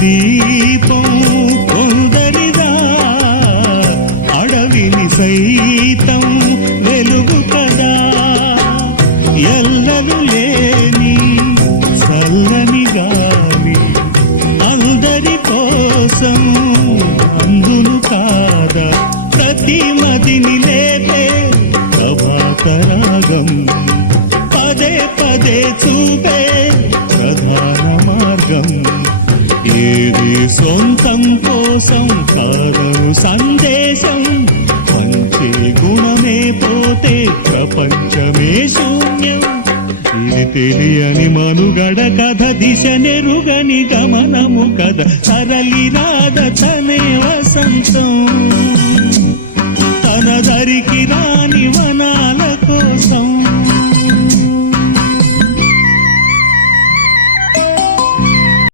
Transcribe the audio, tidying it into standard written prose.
దీపం కొందరిదా, అడవిని సైతం వెలుగు కదా. ఎల్లలు లేని చల్లని గాలి అందరి కోసం అందును కాదా. ప్రతి మదిని లేపే ప్రభాతరాగం పదే పదే చూపే ప్రధాన మార్గం. ఏది సొంతం కోసం కాదను సందేశం, పంచే గుణమే పోతే ప్రపంచమే శూన్యం. ఇది తెలియని మనుగడ కథ, దిశ నెరుగని గమనము కథ, సరళి రాధ తనే వసంతం. తన దరికి రాని వనా